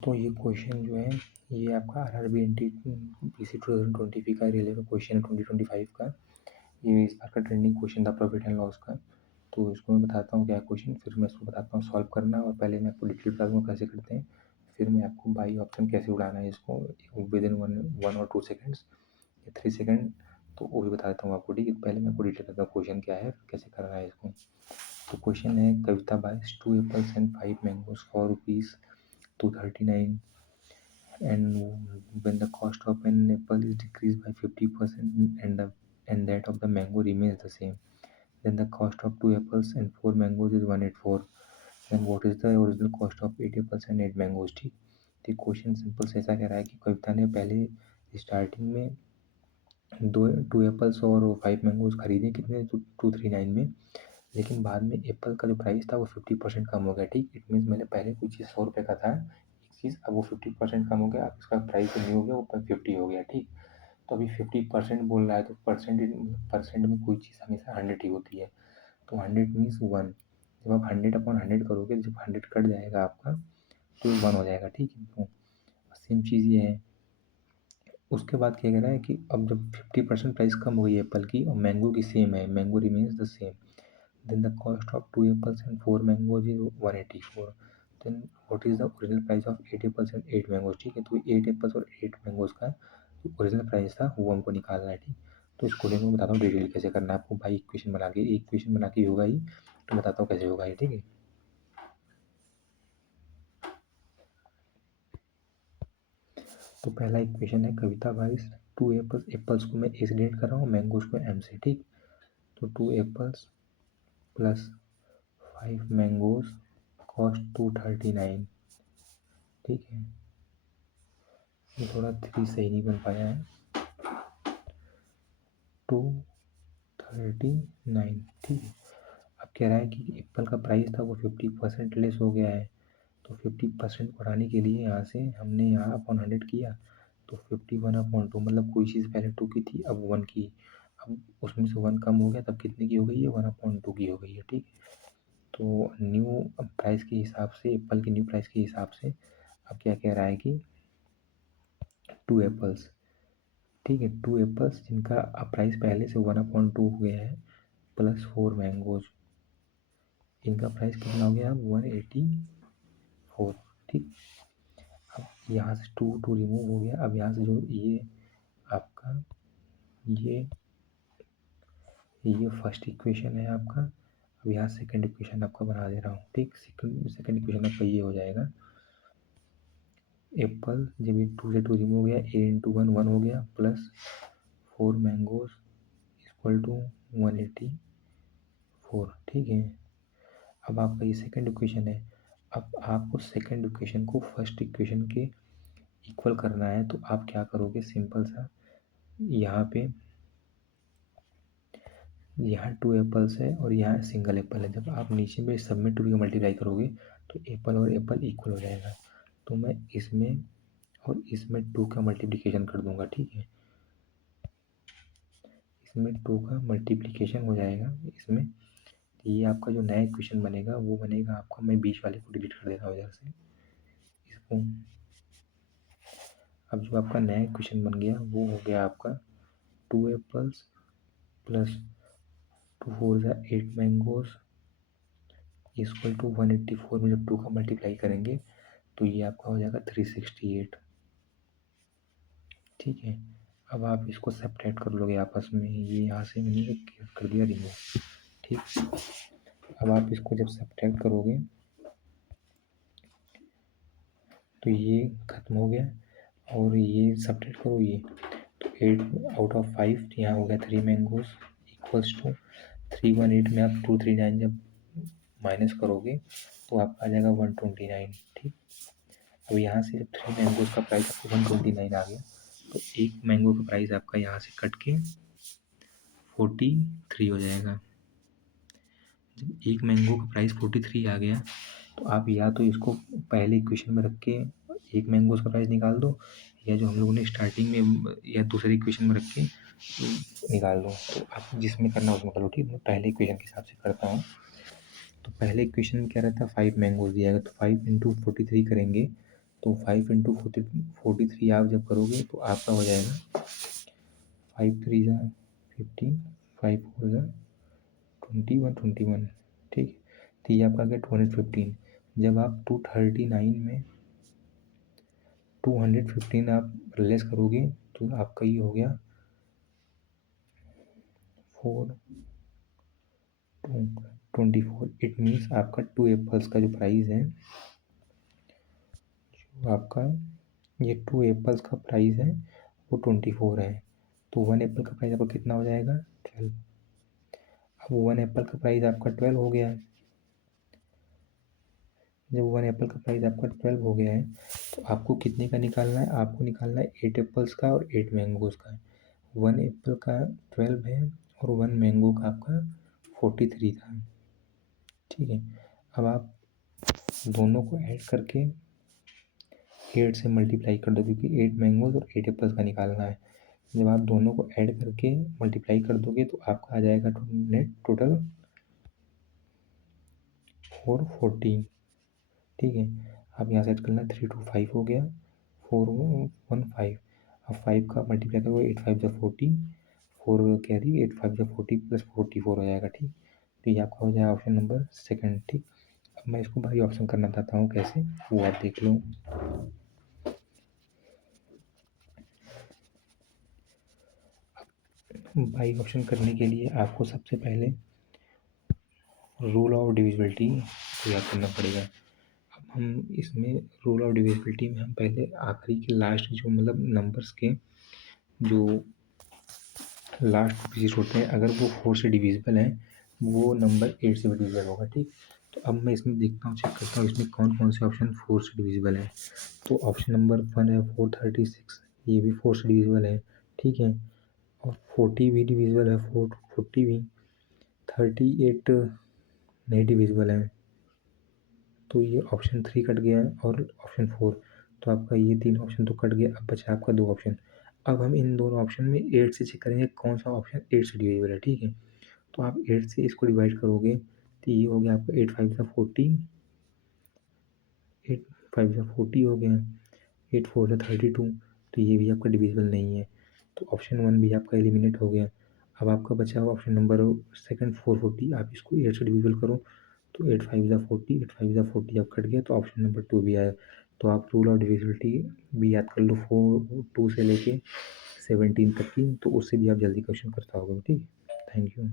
तो ये क्वेश्चन जो है ये आपका आरआरबी एनटीपीसी 2025 का रिलेटेड क्वेश्चन है 2025 का। ये इस बार का ट्रेंडिंग क्वेश्चन था प्रॉफिट एंड लॉस का। तो इसको मैं बताता हूँ क्या है क्वेश्चन, फिर मैं इसको बताता हूँ सॉल्व करना, और पहले मैं आपको डिटेल बता दूँगा कैसे करते हैं, फिर मैं आपको बाई ऑप्शन कैसे उड़ाना है इसको विद इन वन और 2 सेकेंड्स या 3 सेकेंड, तो वो भी बता देता हूँ आपको। ठीक है, पहले मैं आपको डिटेल बताता हूँ क्वेश्चन क्या है, कैसे करना है इसको। तो क्वेश्चन है Kavita buys 2 apples and 5 mangoes for rupees 239, and when the cost of an apple is decreased by 50% and that of the mango remains the same, then the cost of 2 apples and 4 mangoes is 184, then what is the original cost of 8 apples and 8 mangoes। ठीक, तो question simple से ऐसा कह रहा है कि कविता ने पहले स्टार्टिंग में टू एप्पल्स और 5 मैंगोज खरीदे कितने 239 में, लेकिन बाद में एप्पल का जो प्राइस था वो 50% कम हो गया। ठीक, इट मीन्स मैंने पहले कोई चीज़ 100 रुपये का था एक चीज़, अब वो 50% कम हो गया, अब इसका प्राइस जो नहीं हो गया वो 50 हो गया। ठीक, तो अभी 50% बोल रहा है, तो परसेंट में कोई चीज़ हमेशा 100 ही होती है, तो 100 मीन्स 1। जब आप 100/100 करोगे, जब 100 कट जाएगा आपका तो 1 हो जाएगा। ठीक है, तो सेम चीज़ ये है। उसके बाद क्या कह रहा है कि अब जब 50% प्राइस कम हो गई एप्पल की और मैंगो की सेम है, mango remains the same, then the cost of 2 apples and 4 mangoes is 184, then what is the original price of 8 apples and 8 mangoes। ठीक है, तो 8 एप्पल्स और 8 मैंगोज का जो ओरिजिनल प्राइस था वो हमको निकालना है। ठीक, तो इस क्वेश्चन को बताता हूँ डिटेल कैसे करना है आपको। भाई इक्वेशन बना के, एक क्वेश्चन बना के होगा ही, तो बताता हूँ कैसे होगा ये। ठीक है, तो पहला इक्वेशन है कविता बाइस 2 एप्पल्स, एप्पल्स को मैं ए से डिनोट कर रहा हूँ, मैंगोज को एम से। ठीक, तो 2 एप्पल्स प्लस 5 मैंगोज कॉस्ट 239। ठीक है, ये थोड़ा 3 सही नहीं बन पाया है, 239। ठीक है, अब कह रहा है कि एप्पल का प्राइस था वो 50% लेस हो गया है, तो 50% बढ़ाने के लिए यहाँ से हमने यहाँ अपॉन 100 किया, तो 51/2, मतलब कोई चीज़ पहले 2 की थी अब 1 की, अब उसमें से 1 कम हो गया, तब कितने की हो गई है, 1/2 की हो गई है। ठीक, तो न्यू प्राइस के हिसाब से, एप्पल की न्यू प्राइस के हिसाब से अब क्या कह रहा है कि 2 एप्पल्स, ठीक है, 2 एप्पल्स जिनका प्राइस पहले से 1/2 हो गया है, प्लस 4 मैंगोज, इनका प्राइस कितना हो गया, 184। ठीक, अब यहाँ से 2 रिमूव हो गया, अब यहाँ से जो ये आपका ये फर्स्ट इक्वेशन है आपका, अब यहाँ सेकंड इक्वेशन आपका बना दे रहा हूँ। ठीक, सेकंड इक्वेशन आपका ये हो जाएगा, एप्पल जब ये 2 से 2 रिमूव हो गया, ए इंटू 1 1 हो गया, प्लस 4 मैंगोज इक्वल टू 184। ठीक है, अब आपका ये सेकंड इक्वेशन है, अब आपको सेकंड इक्वेशन को फर्स्ट इक्वेशन के इक्वल करना है, तो आप क्या करोगे, सिंपल सा, यहाँ पे यहाँ 2 एप्पल्स है और यहाँ सिंगल एप्पल है, जब आप नीचे में सब में 2 का मल्टीप्लाई करोगे तो एप्पल और एप्पल इक्वल हो जाएगा, तो मैं इसमें और इसमें 2 का मल्टीप्लिकेशन कर दूंगा। ठीक है, इसमें 2 का मल्टीप्लिकेशन हो जाएगा इसमें, ये आपका जो नया इक्वेशन बनेगा वो बनेगा आपका, मैं बीच वाले को डिलीट कर देता हूँ इधर से इसको। अब जो आपका नया इक्वेशन बन गया वो हो गया आपका 2 apples plus 2 4 8 mangoes equal to 184 में जब 2 का मल्टीप्लाई करेंगे तो ये आपका हो जाएगा 368। ठीक है, अब आप इसको सेपरेट कर लोगे आपस में, ये यहाँ से मैंने कर दिया रिमूव। ठीक, अब आप इसको जब सेपरेट करोगे तो ये खत्म हो गया, और ये सेपरेट करो ये, तो 8/5 यहाँ हो गया 3 मैंगोज इक्वल्स टू 318 में आप 239 जब माइनस करोगे तो आपका आ जाएगा 129। ठीक, अब यहाँ से जब 3 मैंगोज का प्राइस आपको 129 आ गया, तो एक मैंगो का प्राइस आपका यहाँ से कट के 43 हो जाएगा। जब एक मैंगो का प्राइस 43 आ गया, तो आप या तो इसको पहले इक्वेशन में रख के एक मैंगोज का प्राइस निकाल दो, या जो हम लोगों ने स्टार्टिंग में या दूसरे इक्वेशन में रख के निकाल दो, तो आप जिसमें करना उसमें करो। ठीक, मैं पहले इक्वेशन के हिसाब से करता हूँ। तो पहले इक्वेशन में क्या रहता है, 5 मैंगोज दिया गया, तो 5 × 43 करेंगे तो 5 × 43 आप जब करोगे तो आपका हो जाएगा 5 3 ज़ा 15, 5 4 ज़ा 21, ठीक। तो ये आपका आ गया 215। जब आप 239 में 215 आप लेस करोगे तो आपका ये हो गया 24। इट मीन्स आपका 2 एप्पल्स का जो प्राइस है, जो आपका ये 2 एप्पल्स का प्राइस है वो 24 है। तो 1 एप्पल का प्राइस आपका कितना हो जाएगा? 12। अब 1 एप्पल का प्राइस आपका 12 हो गया है। जब 1 एप्पल का प्राइस आपका 12 हो गया है तो आपको कितने का निकालना है? आपको निकालना है 8 एप्पल्स का और 8 मैंगोज़ का। 1 एप्पल का 12 है और 1 मैंगो का आपका 43 था, ठीक है। अब आप दोनों को ऐड करके 8 से मल्टीप्लाई कर दो, क्योंकि 8 मैंगोज़ और 8 एप्पल्स का निकालना है। जब आप दोनों को ऐड करके मल्टीप्लाई कर दोगे तो आपका आ जाएगा नेट टोटल 440, ठीक है। आप यहाँ सेट करना 3 2 5 हो गया, 4 1 5। अब 5 का मल्टीप्लाई करोगे 8 5 ज़ा 40, 4 कैरी 8 5 ज़ा 40 प्लस 44 हो जाएगा, ठीक। तो ये आपका हो जाएगा ऑप्शन नंबर सेकंड, ठीक। अब मैं इसको बाई ऑप्शन करना चाहता हूँ, कैसे वो आप देख लो। बाई ऑप्शन करने के लिए आपको सबसे पहले रूल ऑफ डिविजिबिलिटी को याद करना पड़ेगा। अब हम इसमें रूल ऑफ डिविजिबिलिटी में हम पहले आखिरी के लास्ट जो मतलब नंबर्स के जो लास्ट डिजिट होते हैं, अगर वो 4 से डिविजिबल हैं वो नंबर 8 से भी डिविजिबल होगा, ठीक। तो अब मैं इसमें देखता हूँ, चेक करता हूँ इसमें कौन कौन से ऑप्शन 4 से डिविजिबल है। तो ऑप्शन नंबर 1 है 436, ये भी 4 से डिविजिबल है, ठीक है। और 40 भी डिविजिबल है, 40 भी। 38 नहीं डिविजिबल है, तो ये ऑप्शन 3 कट गया है और ऑप्शन 4। तो आपका ये 3 ऑप्शन तो कट गया, अब बचा आपका 2 ऑप्शन। अब हम इन दोनों ऑप्शन में 8 से चेक करेंगे कौन सा ऑप्शन 8 से डिविजिबल है, ठीक है। तो आप 8 से इसको डिवाइड करोगे तो ये हो गया आपका 8 5 ज़ा 40, 8 5 ज़ा 40 हो गया, 8 4 ज़ा 32। तो ये भी आपका डिविजिबल नहीं है, तो ऑप्शन 1 भी आपका एलिमिनेट हो गया। अब आपका बचा हुआ ऑप्शन नंबर सेकंड 440, आप इसको 8 से डिविजिबल करो तो 8 5 ज़ा 40, 8 5 ज़ा 40 अब कट गया, तो ऑप्शन नंबर 2 भी आया। तो आप रूल ऑफ डिविजिबिलिटी भी याद कर लो, 2 से लेके 17 तक की, तो उससे भी आप जल्दी क्वेश्चन कर पाओगे, ठीक। Thank you.